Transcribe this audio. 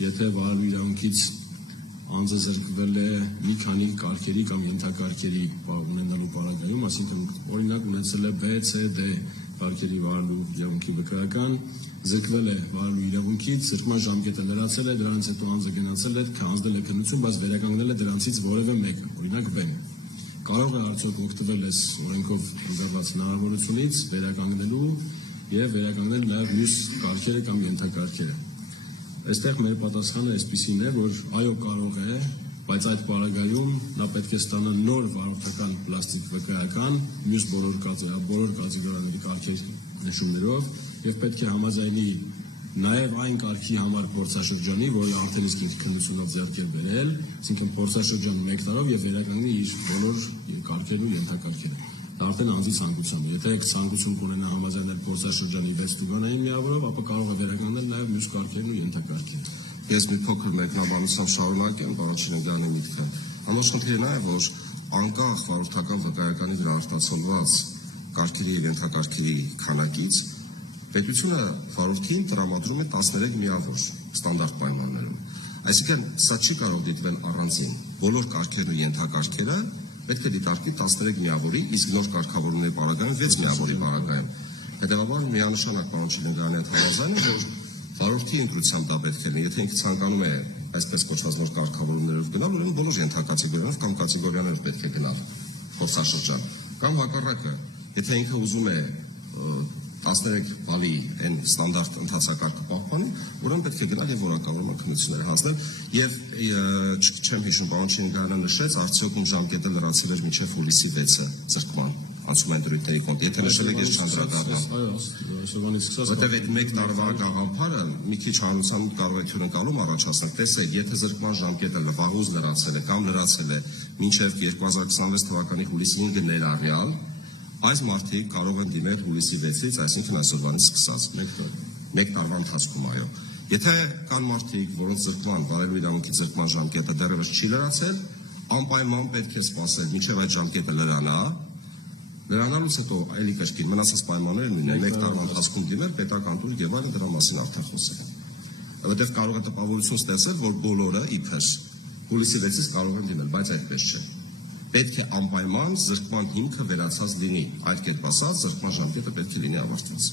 եթե վարելու իրավունքից անձը զրկվել է մի քանի կարգերի կամ ենթակարգերի ունենալու պարագայում, այսինքն օրինակ ունեցել է B, C, D կարգերի վարելու իրավունքի վկայական, զրկվել է վարելու իրավունքից, զրկման ժամկետը լրացել է, դրանից հետո անձը գնացել է, հանձնել է քննություն, բայց վերականգնել է դրանցից որևէ մեկը, օրինակ B-ը։ Կարող է արդյոք օգտվել այս օրենքով ընդգրկված հնարավորությունից վերականգնելու եւ վերականգնել նաեւ մյուս կարգերը կամ ենթակարգերը։ Այստեղ մեր պատասխանը այսպեսին է, որ այո, կարող է, բայց այդ պարագայում նա պետք է ստանա նոր վարորդական պլաստիկ վկայական, մյուս բոլոր կատեգորիաների կարգեր նշումներով եւ պետք է համաձայնի նաեւ այն կարգի համար փորձաշրջանի, որը արդեն իսկ իր քննությունով ձեռք է բերել, այսինքն փորձաշրջան 1 տարով եւ վերականգնի իր բոլոր կարգերն ու ենթակարգերը։ Դա արդեն անձի ցանկությունն է։ Եթե ցանկություն կունենա համաձայնել փորձաշրջանի 6 տուգանային միավորով, ապա կարող է վերականգնել նաեւ մյուս կարգերն ու ենթակարգերը։ Ես մի փոքր մեկնաբանությամբ շարունակեմ, պարոն Շինեգյանի միտքը։ Անոր խնդիրն է, որ անկախ վարորդական վկայականի վրա արտացոլված կարգերի եւ ենթակարգերի քանակից պետությունը վարորդին տրամադրում է 13 միավոր ստանդարտ պայմաններում։ Այսինքն սա չի կարող դիտվել առանձին։ Բոլոր կարգերն ու ենթակարգերը պետք է դիտարկվի 13 միավորի, իսկ նոր կարգավորումների պարագայում 6 միավորի պարագայում։ Հետևաբար միանշանակ պարոն Շինեգյանի հետ համաձայն եմ, որ վարորդի ընտրությամբ դա պետք է լինի, եթե ինքը ցանկանում է այսպես կոչված նոր կարգավորումներով գնալ, ուրեմն բոլոր ենթակատեգորիաներով կամ կատեգորիաներով պետք է գնալ փորձաշրջան։ Կամ հակառակը, եթե ինքը ուզում է 13 բալի այն ստանդարտ ընթացակարգը պահպանի, ուրեմն պետք է գնալ եւ որակավորման քննություններ հանձնել եւ չեմ հիշում պարոն Շինեգյանը նշեց, արդյոք ում ժամկետը լրացել էր մինչեւ հուլիսի 6-ը զրկման անցումային դրույթների կողմից։ Եթե նշել եք, ես չանդրադառնամ։ Այո, այսօրվանից սկսած որտեղ այդ 1 տարվա գաղափարը մի քիչ հանրության կարող է հյուրընկալում առաջացնել։ Տեսեք, եթե զրկման ժամկետը վաղուց լրացել է կամ լրացել է մինչեւ 2026 թվականի հուլիսի 5-ը ներառյալ, այս մարդիկ կարող են դիմել հուլիսի 6-ից, այսինքն այսօրվանից սկսած 1 տարվա ընթացքում, այո։ Եթե կան մարդիկ, որոնց զրկման, վարելու իրավունքի զրկման ժամկետը դեռևս չի լրացել, անպայման պետք է սպասել մինչև այդ ժամկետը լրանա, լրանալուց հետո այլի կրկին մնացած պայմանները նույնն է, 1 տարվա ընթացքում դիմել պետական տուն եւ այլն, դրա մասին արդեն խոսել են։ Որտեղ կարող է տպավորություն ստեղծել, որ բոլորը իբր հուլիսի 6-ից կարող են դիմել, բայց այդպես չէ։ Պետք է անպայման զրկման հիմքը վերացած լինի, այդ կերպ ասած, զրկման ժամկետը պետք է լինի ավարտված։